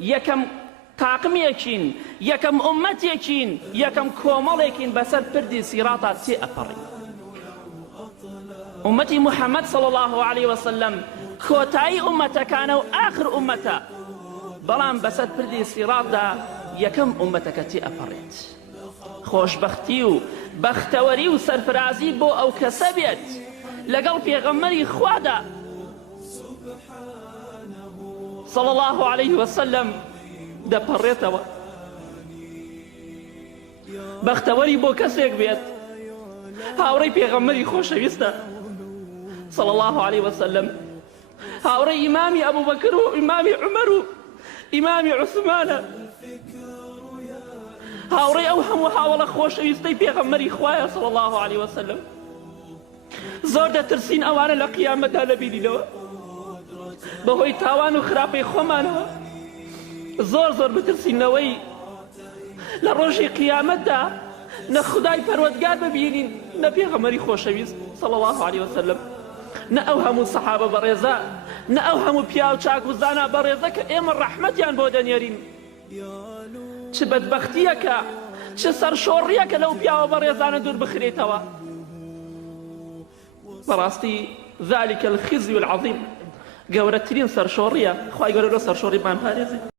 یەکەم تاقمێکین، یەکەم ئومەتێکین، یەکەم کۆمەڵێکین بەسەر پردی سیراتا تێ ئەپەڕین. ئومەتی محەممەد صلی الله عليه وسلم کۆتایی ئومەتەکانە و ئاخر ئومەتە، بەڵام بەسەر پردی سیراتدا یەکەم ئومەتەکە تێ ئەپەڕێت. خۆشبەختی و بەختەوەری و سەرفرازی بۆ ئەو کەسە بێت لەگەڵ پێغەمبەری خوادا صلی الله عليه وسلم دەپەڕێتەوە. بەختەوەری بۆ کەسێک بێت هاوڕێی پێغەمبەری خۆشەویستە صلی الله عليه وسلم، هاوڕێی ئیمامی ئەبوبەکر و ئیمامی عومەر و ئیمامی عوسمانە، هاوڕێی ئەو هەموو هاوڵە خۆشەویستەی پێغەمبەری خوایە صلی الله عليه وسلم. زۆر دەترسین ئەوانە لە قیامەتدا لەبیرینەوە بەهۆی تاوان و خراپەی خۆمانەوە، زۆر بترسینەوەی لە ڕۆژی قیامەتدا نە خودای پەروەردگار ببینین نە پێغەمبەری خۆشەویست صلی الله عليه وسلم، نە ئەو هەموو سەحابە بەڕێزە، نە ئەو هەموو پیا و چاک و زانا بەڕێزە کە ئێمە ڕەحمەتیان بۆ دەنێرین. چ بەدبەختیەکە، چ سەرشۆڕیەکە لەو پیاوە بەڕێزانە دوور بخرێتەوە. بەڕاستی ذلك الخزي العظيم گەورەترین سەرشۆڕیە. خوای گەورە لە سەرشۆڕی بان پارێزێت.